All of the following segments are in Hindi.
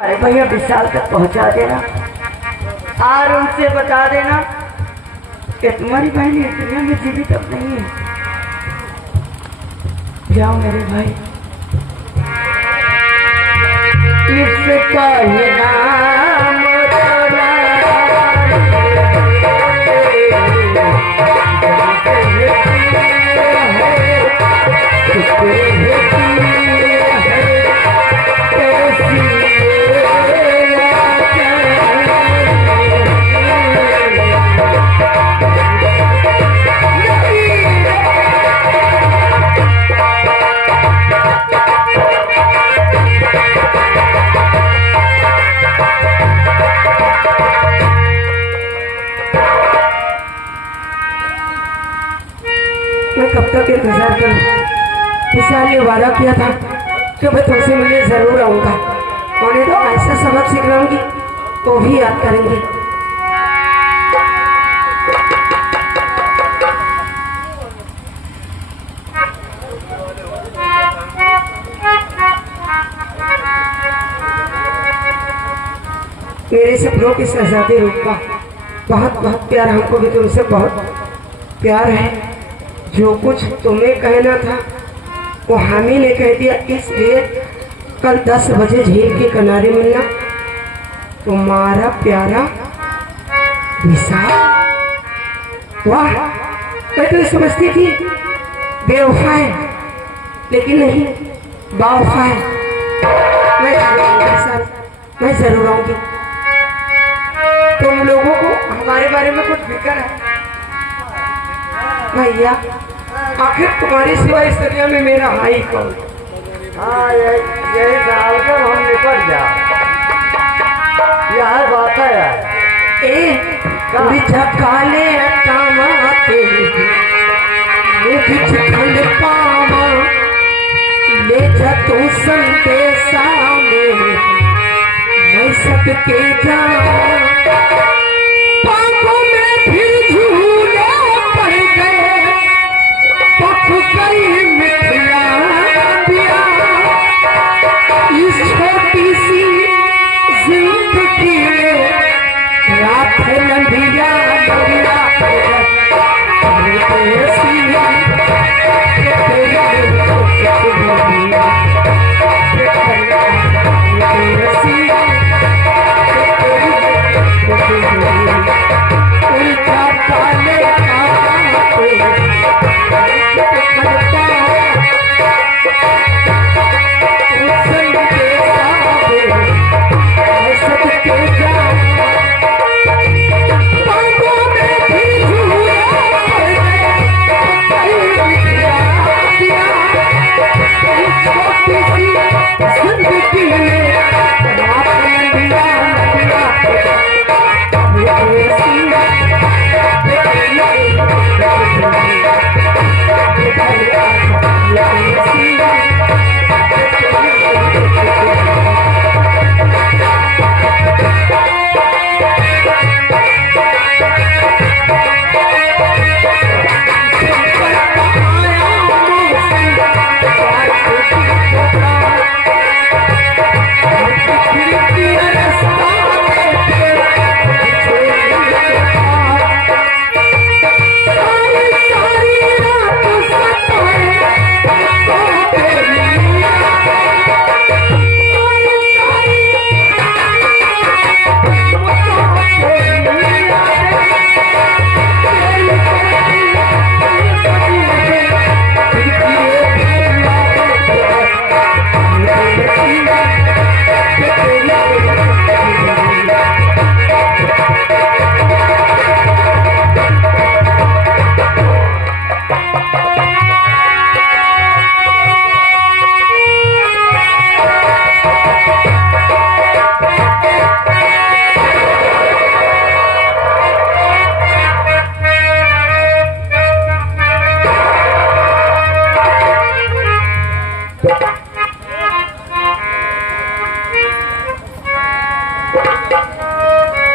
अरे भैया विशाल तक पहुंचा देना और उनसे बता देना कि तुम्हारी बहन इस दुनिया में जीवित अब नहीं है। जाओ मेरे भाई, इसका ये नाम मैं कब तक इंतजार करूं? विशाल ने वादा किया था कि मैं तुमसे मिलने जरूर आऊंगा। उन्हें तो ऐसा सबक सिखाऊंगी वो भी याद करेंगे। मेरे सपनों की शहजादी रूपा, बहुत बहुत प्यार, हमको भी तुमसे बहुत प्यार है। जो कुछ तुम्हें कहना था वो हामी ने कह दिया, इसलिए कल 10 बजे झील के किनारे मिलना। तुम्हारा प्यारा विशाल। वाह, मैं तो समझती थी बेवफा है, लेकिन नहीं, बावफा है। मैं जरूर आऊंगी। तुम लोगों को हमारे बारे में कुछ फिक्र है भैया? आखिर तुम्हारी सिवा इस दुनिया में मेरा भाई कौन? हाँ, यही डालकर हम निपट जाओ। यह बात है यार। काले ले जा तू संदेशा में, मैं सबके जाऊं।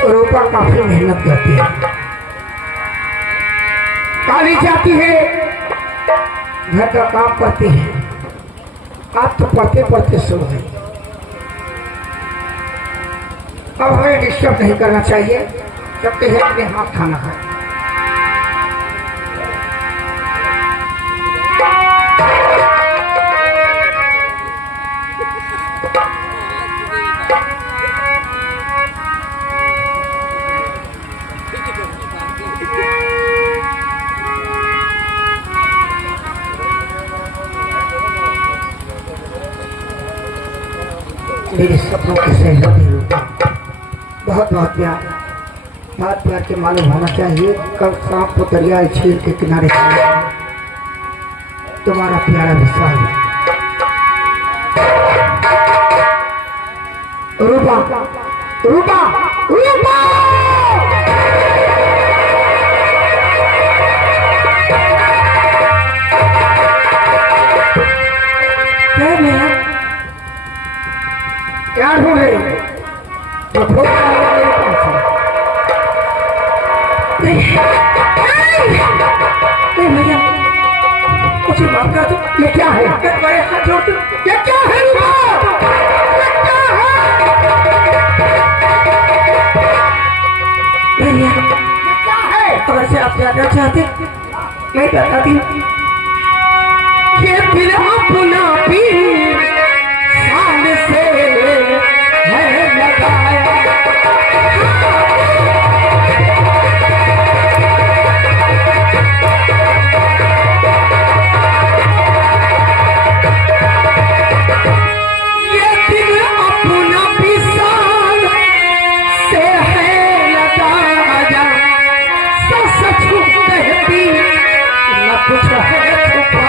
रूपा काफी मेहनत करती है, काली जाती है, घर का काम करती है। आप तो पढ़ते पढ़ते सो गई। अब हमें डिस्टर्ब नहीं करना चाहिए, जब तक अपने हाथ खाना खाए। मेरे सपनों की सहमति रूपा, बहुत बहुत प्यार, बात प्यार के मालूम होना चाहिए। कब सांप को दरिया झील के किनारे तुम्हारा प्यारा विशाल रूपा रूपा रूपा। यार हो गए तो भैया मुझे माफ कर दो। ये क्या है? बड़े हाथ जोड़ दो। ये क्या है? भैया क्या है? अगर से आप जानना चाहते मैं बताती हूँ। ये दिल अपना भी सामने से है लगाया। ये दिल अपना भी सामने से है लगाया। सच कहती न कुछ है छुपा।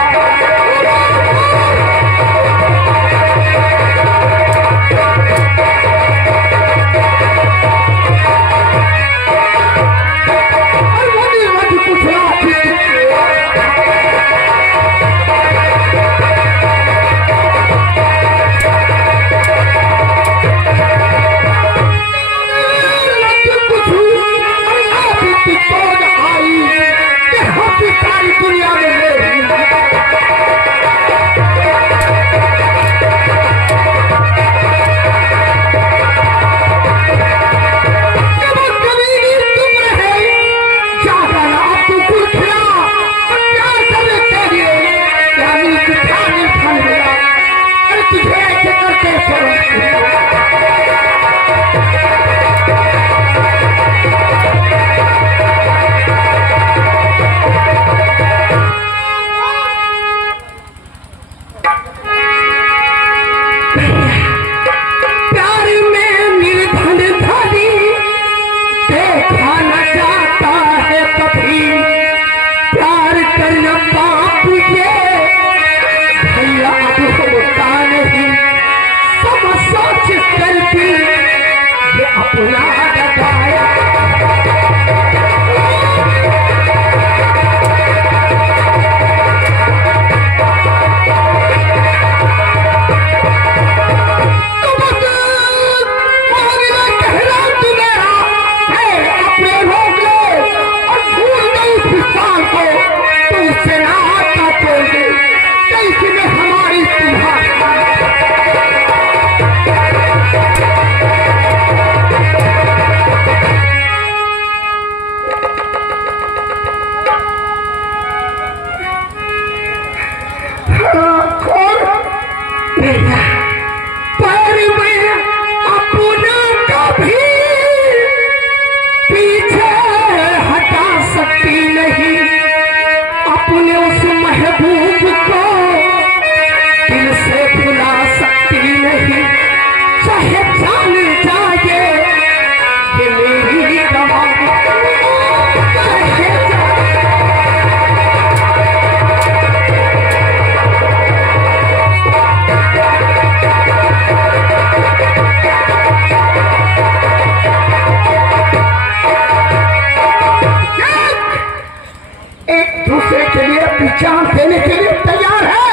जान देने के लिए तैयार है।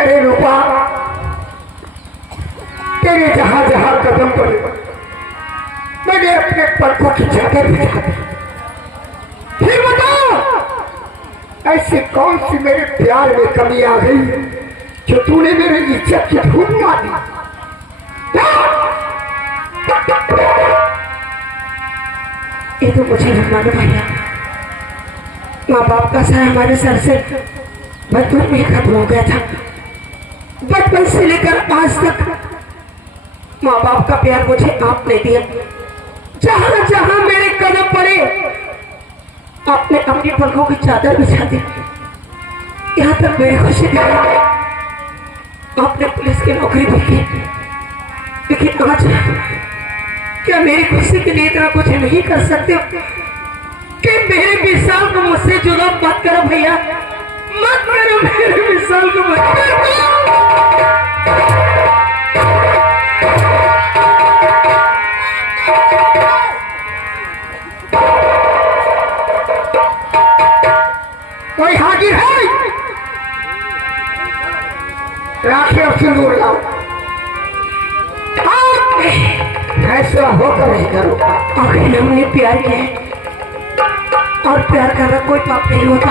अरे रूपा, तेरे जहां जहां कदम पड़े मैंने अपने पलकों की चादर बिछा दी। फिर बताओ ऐसी कौन सी मेरे प्यार में कमी आ गई जो तूने मेरी इज्जत की धूप मारी? ये तो मुझे नहीं मालूम भैया। माँ बाप का सर हमारे सर से बचपन में खत्म हो गया था। बचपन से लेकर आज तक माँ बाप का प्यार मुझे आपने दिया। जहां जहां मेरे कदम पड़े आपने अपनी पलकों की चादर बिछा दी। यहाँ तक मेरी खुशी भी आई। आपने पुलिस की नौकरी भी की, लेकिन आज क्या मेरी खुशी के लिए इतना कुछ नहीं कर सकते कि मेरे विशाल को मुझसे जुदा मत करो भैया, मत करो मेरे विशाल को मत करो। कोई हाजिर है? राखी और सिंदूर लाओ। फैसला होकर ही करो। आखिर हमने प्यार किया है और प्यार करना कोई पाप नहीं होता,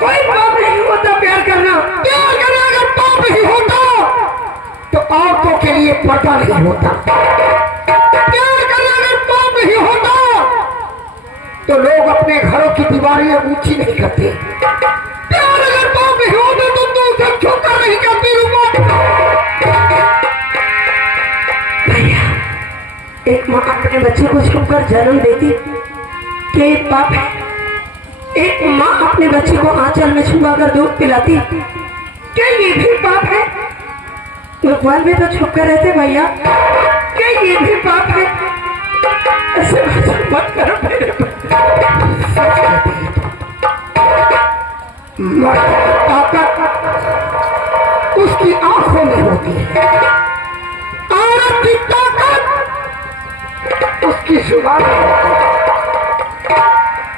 कोई पाप नहीं होता प्यार करना। प्यार करना अगर पाप नहीं होता तो औरतों के लिए पर्दा नहीं होता। प्यार करना अगर पाप नहीं होता तो लोग अपने घरों की दीवारें ऊंची नहीं करते। प्यार अगर पाप नहीं होता तो तू उसे छोटा नहीं करती। भैया, एक माँ अपने बच्चे को छूकर जन्म देती क्या ये पाप है? एक माँ अपने बच्चे को आंचल में छुपाकर दूध पिलाती क्या ये भी पाप है? भगवान में तो छुप कर रहते भैया, क्या ये भी पाप है? ऐसे मत करो मेरे ताकत उसकी आंखों में होती है, औरत की ताकत उसकी जुबान में होती है।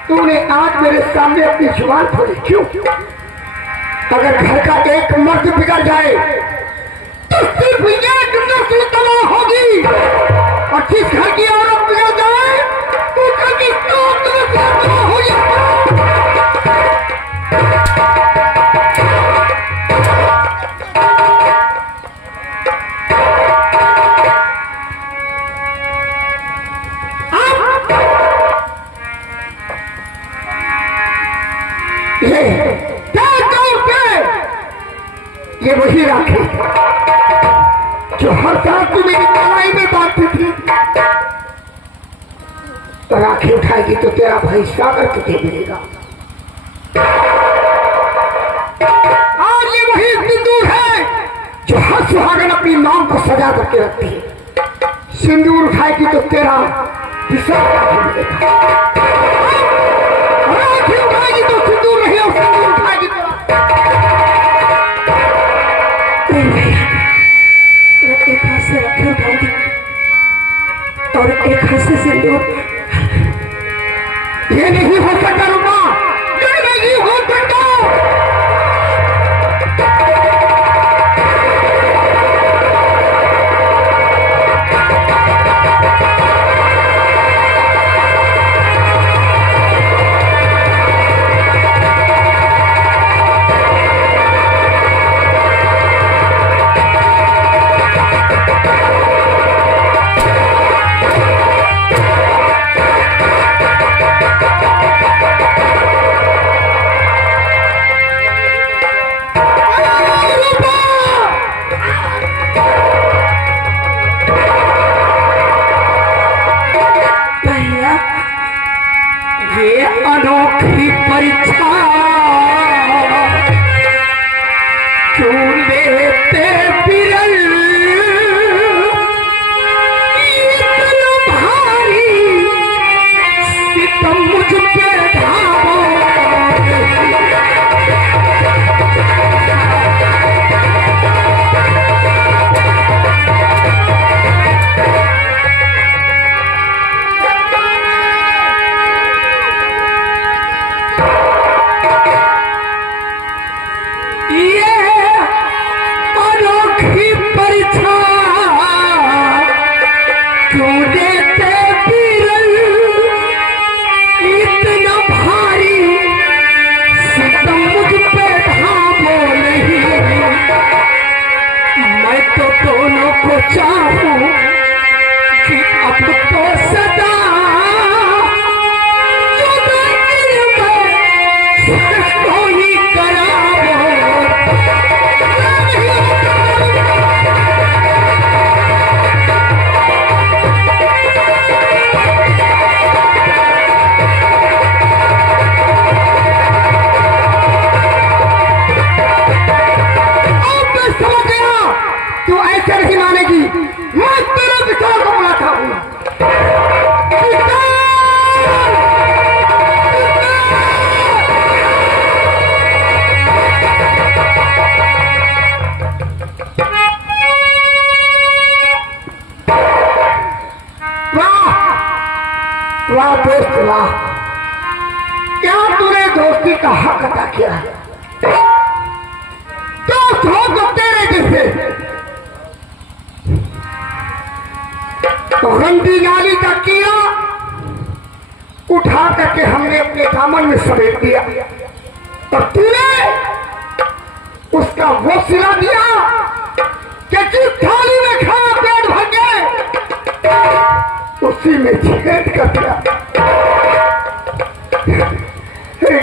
तूने आज मेरे सामने अपनी जुबान खोली क्यों? अगर घर का एक मर्द बिगड़ जाए तो सिर्फ एक नस्ल तबाह होगी, और जिस घर की औरत बिगड़ जाए तो घर की 7 नस्ल तबाह हो जाएगी। ये वही राखी जो हर साल तू मेरी कलाई में बांधती थी। तो राखी उठाएगी तो तेरा भाई सागर तुझे मिलेगा। और ये वही सिंदूर है जो हर सुहागन अपनी नाम को सजा करके रखती है। सिंदूर उठाएगी तो तेरा विशाल मिलेगा। राखी उठाएगी तो सिंदूर नहीं, और सिंदूर उठाएगी तो एक हाथ से राखी उठाऊंगी और एक हाथ से सिंदूर। ये नहीं हो सकता रुपा, ये नहीं हो सकता। वाह दोस्त वाह, क्या तूने दोस्ती का हक अदा किया है। दोस्त हो तो तेरे जैसे तो गंदी नाली का कीड़ा उठा करके हमने अपने दामन में समेट दिया और तूने उसका वो सिला दिया कि जिस थाली में खाना पेट भर गए उसी में छेद कर दिया।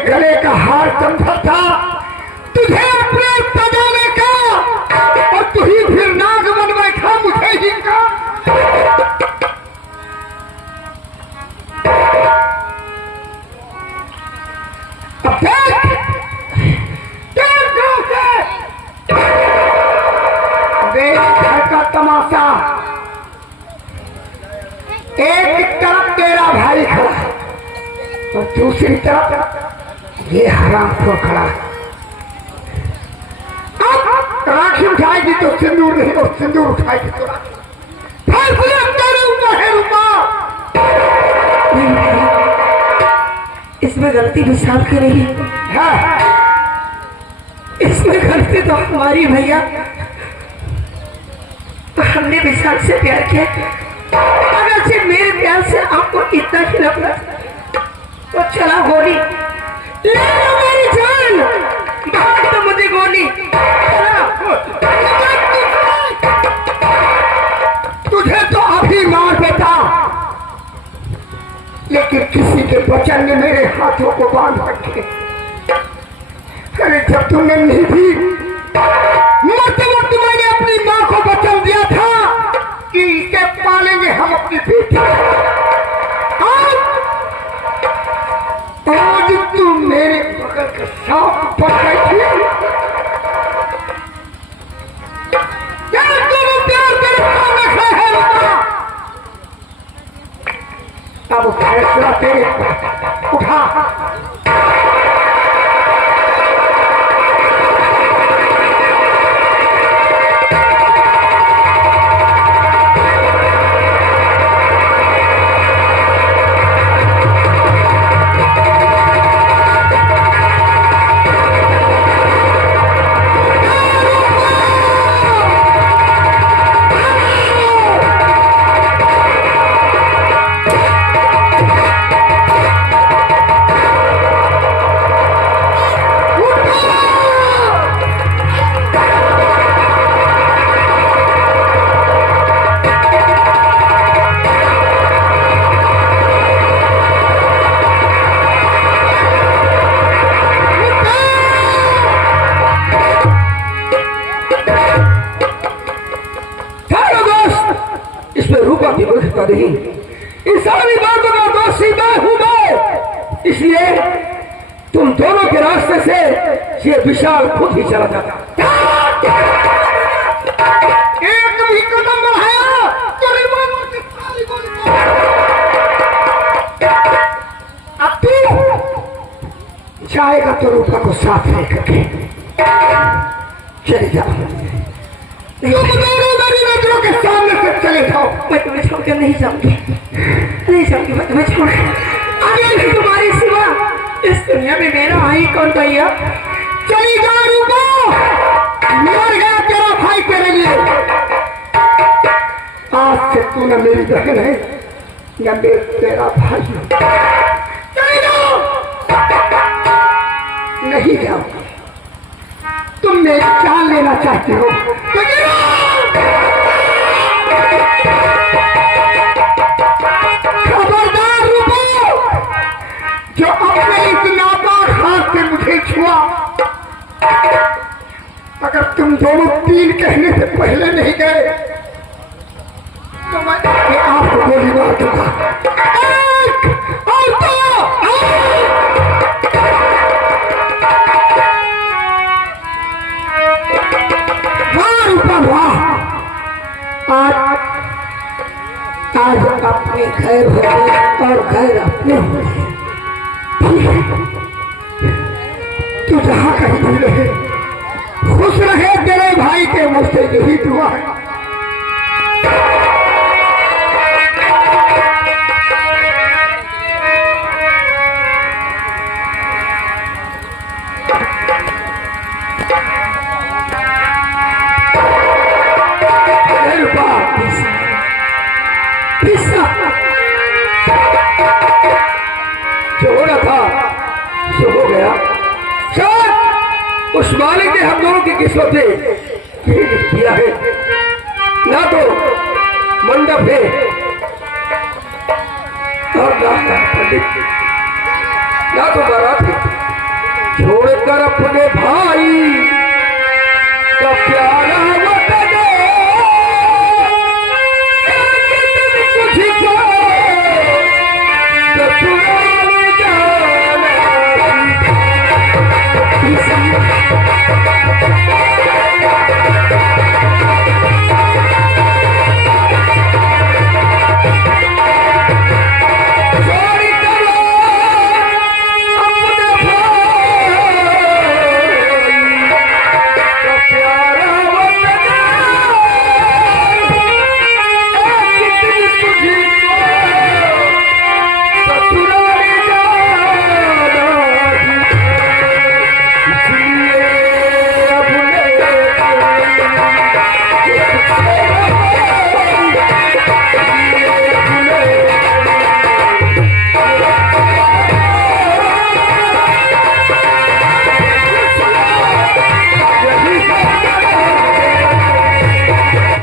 गले का हार समझा था तुझे अपने सजाने का और तू ही फिर नाग बन बैठा मुझे ही का। अब देख घर का तमाशा, एक तरफ तेरा भाई खड़ा और दूसरी तरफ ये हराम को खड़ा। अब राखी उठाएगी तो सिंदूर नहीं और सिंदूर उठाएगी तो राखी। इसमें गलती विशाल की नहीं है, इसमें गलती तो हमारी भैया। तो हमने विशाल से प्यार किया, अगर से मेरे प्यार से आपको इतना ही लगता तो चला गोली ले लो मेरी जान, बाहर तो मुझे गोली। तुझे तो अभी मार देता, लेकिन किसी के बचन ने मेरे हाथों को बांध रखे। अरे जब तुमने नहीं थी मरते वक्त मैंने अपनी माँ को वचन दिया था कि इसे पालेंगे हम अपनी बेटी। आज तुम मेरे बगल के सांप बन गई थी। अब फैसला तेरे उठा। नहीं, इस सारी बातों का दोषी मैं हूं मैं, इसलिए तुम दोनों के रास्ते से ये विशाल खुद ही चला जाता। एक भी कदम बढ़ाया तो रिवॉल्वर की सारी गोली अब तू जाएगा तो रूपा को साथ लेकर के चले जाओ। तुम दोनों मेरी नजरों के सामने से चले जाओ। मैं तुम्हें छोड़कर नहीं जाऊंगी, नहीं जाऊंगी मैं तुम्हें छोड़। अगर तुम्हारी सिवा इस दुनिया में मेरा भाई कौन भैया। चली जा रूपा, मर गया तेरा भाई तेरे लिए। आज से तू न मेरी बहन है न तेरा भाई। चली जाओ। नहीं जाओ, तुम मेरी जान लेना चाहते हो। खबरदार रूपो, जो अपने इस नापाक हाथ से मुझे छुआ, अगर तुम दोनों तीन कहने से पहले नहीं गए तो मैं आपको गोली मार दूंगा। आज अपने घर हो और घर अपने हो। तू जहाँ कहीं भी रहे खुश रहे, तेरे भाई के मुझसे यही दुआ है। मालिक ने हम दोनों की किस्मतें किया है। ना तो मंडप है और ना पंडित, ना तो बारात है। छोड़कर अपने भाई